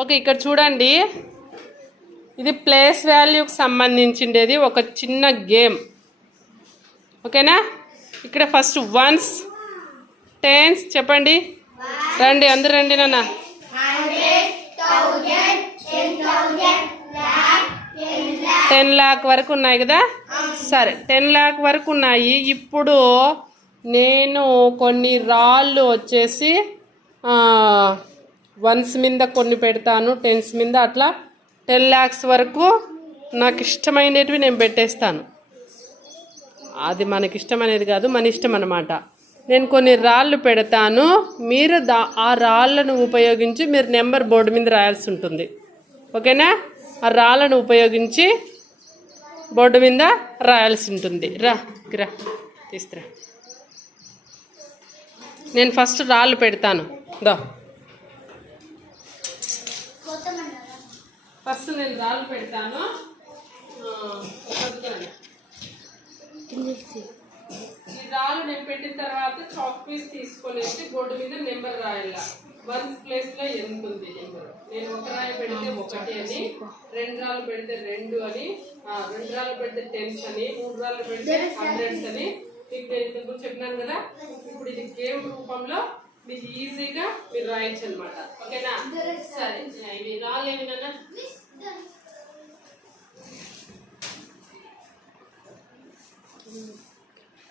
Okay, ఇక్కడ చూడండి, ఇది ప్లేస్ వాల్యూకి సంబంధించిండేది ఒక చిన్న గేమ్. ఓకేనా? ఇక్కడ ఫస్ట్ వన్స్, టెన్స్ చెప్పండి. రండి, అందరు రండి నాన్న. 10 lakh వరకు ఉన్నాయి కదా. సరే, 10 lakh వరకు ఉన్నాయి. ఇప్పుడు నేను కొన్ని రాళ్ళు వచ్చేసి వన్స్ మీద కొన్ని పెడతాను, టెన్స్ మీద, అట్లా 10 lakhs వరకు నాకు ఇష్టమైనవి నేను పెట్టేస్తాను. అది మనకి ఇష్టమనేది కాదు, మన ఇష్టం అన్నమాట. నేను కొన్ని రాళ్ళు పెడతాను, మీరు ఆ రాళ్ళను ఉపయోగించి మీరు నెంబర్ బోర్డు మీద రాయాల్సి ఉంటుంది. ఓకేనా? ఆ రాళ్ళను ఉపయోగించి బోర్డు మీద రాయాల్సి ఉంటుంది. రా తీసుకురా. నేను ఫస్ట్ రాళ్ళు పెడతాను. ఫస్ట్ నేను రాళ్ళు పెడతాను. ఈ రాళ్ళు నేను పెట్టిన తర్వాత చాక్ పీస్ తీసుకొనేసి బోర్డు మీద నెంబర్ రాయాల. వన్స్ ప్లేస్ లో ఎంత ఉంది నెంబర్. నేను ఒక రాయి పెడితే 1 అని, 2 రాళ్ళు పెడితే 2 అని, 2 రాళ్ళు పెడితే 10s అని, 3 రాళ్ళు పెడితే 100s అని మీకు నేను చెప్పినాను కదా. ఇప్పుడు ఇది గేమ్ రూపంలో మీకు ఈజీగా మీరు రాయొచ్చు అనమాట. ఓకేనా? సరే, ఇవి రాళ్ళు ఏమిటన్నా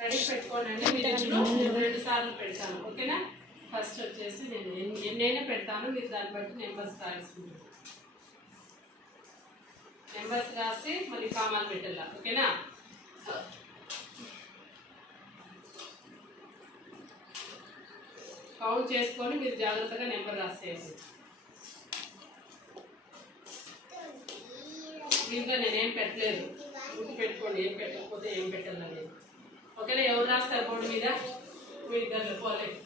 రెడీ పెట్టుకోండి. మీరు 2 సార్లు పెడతాను. ఓకేనా? ఫస్ట్ వచ్చేసి నేనే పెడతాను, మీరు దాన్ని బట్టి నెంబర్స్ రాసుకుంటారు. నెంబర్స్ రాసి మళ్ళీ కామాలు పెట్టాల. ఓకేనా? కౌంట్ చేసుకొని మీరు జాగ్రత్తగా నెంబర్ రాసేయండి. దీంట్లో నేనేం పెట్టలేదు, గుర్తు పెట్టుకోండి. ఏం పెట్టకపోతే ఏం పెట్టాలని. ఓకేనా? ఎవరు రాస్తారు బోర్డు మీద? మీ ఇద్దరు పోలేదు.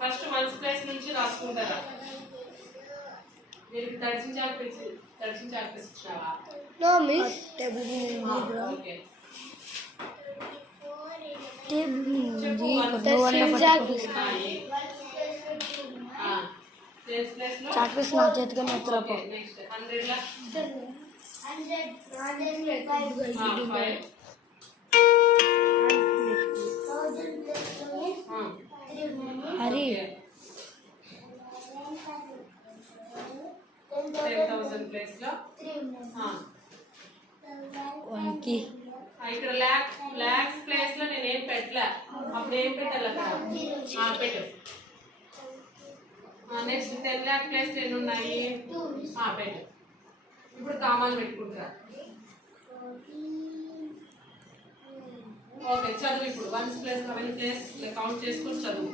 ఫస్ట్ వన్స్ ప్లేస్ నుంచి రాసుకుంటారా? మీరు తడిచిన చాక్ పీస్ ఇచ్చినావా? ఓకే, హరి 10,000 ప్లేస్ లో ఇక్కడ లాక్స్ ప్లేస్ లో నేను ఏం పెట్టలే. అప్పుడు ఏం పెట్టాలి అక్కడ? పెట్టు. నెక్స్ట్ 10 lakh ప్లేస్ ఎన్ని ఉన్నాయి? పెట్టు. ఇప్పుడు కామాలు పెట్టుకుంటారా? ఓకే, చదువు. ఇప్పుడు వన్స్ ప్లేస్ అవన్నీ ప్లేస్ కౌంట్ చేసుకొని చదువు.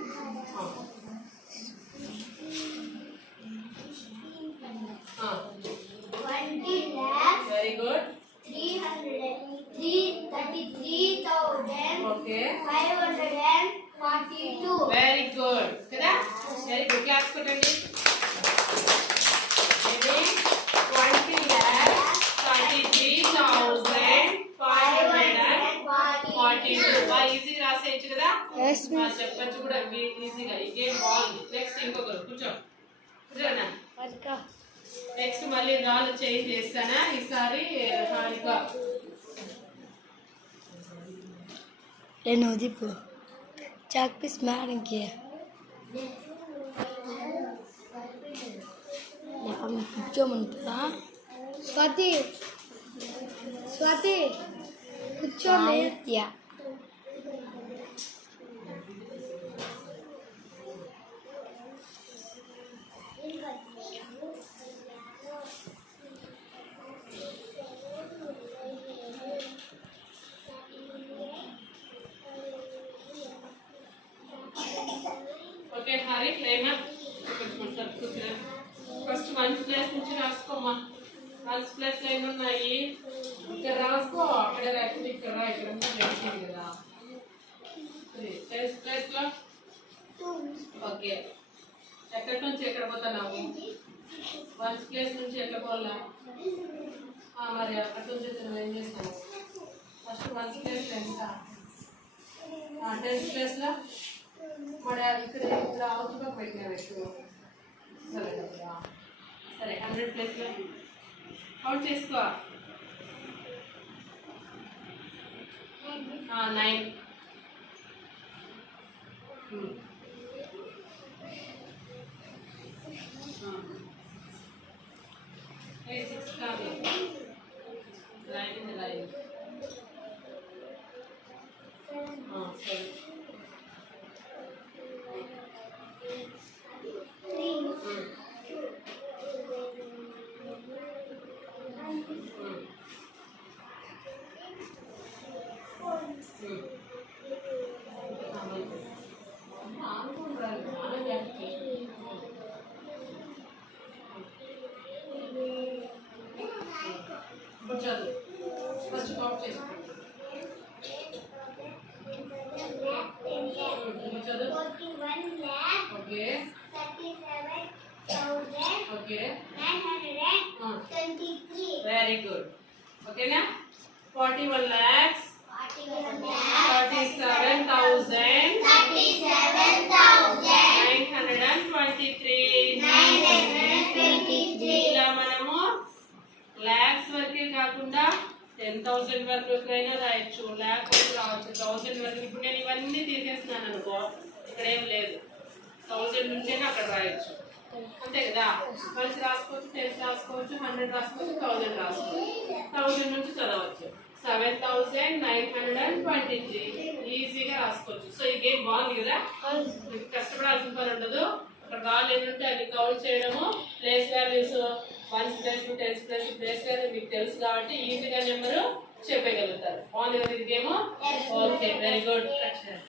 Very good. 33,542. వెరీ గుడ్ కదా. Very good. క్లాస్ కొట్టండి. 20,33,542. ఈజీగా రాసేయచ్చు కదా. చెప్పచ్చు కూడా ఈజీగా. ఈ గేమ్ బాగుంది. నెక్స్ట్ ఇంకొకరు కూర్చోనా. నెక్స్ట్ మళ్ళీ రాళ్ళు చేంజ్ చేస్తానా. ఈసారి హారిక. నేను దీపు చాక్ పీస్ మేడంకి కూర్చోమంటారా? స్వాతి కూర్చోండి. Okay Hari, first ones place నుంచి రాసుకోమ్మా. వన్స్ ప్లేస్ లో ఎన్ని ఉన్నాయి? ఇక్కడ రాసుకో. అక్కడ రాకపోతే ఇక్కడ రా. ఇక్కడ కదా 10th ప్లేస్ లో. ఓకే, ఎక్కడి నుంచి ఎక్కడ పోతున్నావు? వన్స్ ప్లేస్ నుంచి ఎట్లా పోవాలా? మరి అక్కడ నుంచి నువ్వు ఏం చేస్తావు? ఫస్ట్ వన్స్ ప్లేస్ లో ఎంత? 10th ప్లేస్ లో మరి ఇక్కడ అవుతుగా పెట్టినా ఎక్కువ. సరే కదా. సరే 100 ప్లేస్లో కౌంట్ చేసుకో. 9. 6 కాదు, లైన్ ఉంది లైన్. సరే చదువు ఫస్ట్ కౌంట్ చేసుకో. చదువు. Okay okay very good. ఓకేనా? 41 lakhs 47,923. ఇలా మనము లాక్స్ వరకే కాకుండా 10,000 వరకు అయినా రాయొచ్చు, ల్యాక్ వరకు రావచ్చు, 1,000 వరకు. ఇప్పుడు నేను ఇవన్నీ తీసేస్తున్నాను అనుకో, ఇక్కడ ఏం లేదు, 1,000 నుంచైనా అక్కడ రాయొచ్చు, అంతే కదా? 10 రాసుకోవచ్చు, 10 రాసుకోవచ్చు, 100 రాసుకోవచ్చు, 1,000 రాసుకోవచ్చు. 1,000 నుంచి చదవచ్చు. 7,923 ఈజీగా రాసుకోవచ్చు. సో ఈ గేమ్ బాగుంది కదా, మీకు కష్టపడాల్సిన పని ఉండదు. అక్కడ వాళ్ళు ఏంటంటే అన్ని కౌంట్ చేయడము, place values, 1's place 10's place place value మీకు తెలుసు కాబట్టి ఈజీగా నెంబరు చెప్పగలుగుతారు. బాగుంది కదా ఇది గేమ్? Okay, very good.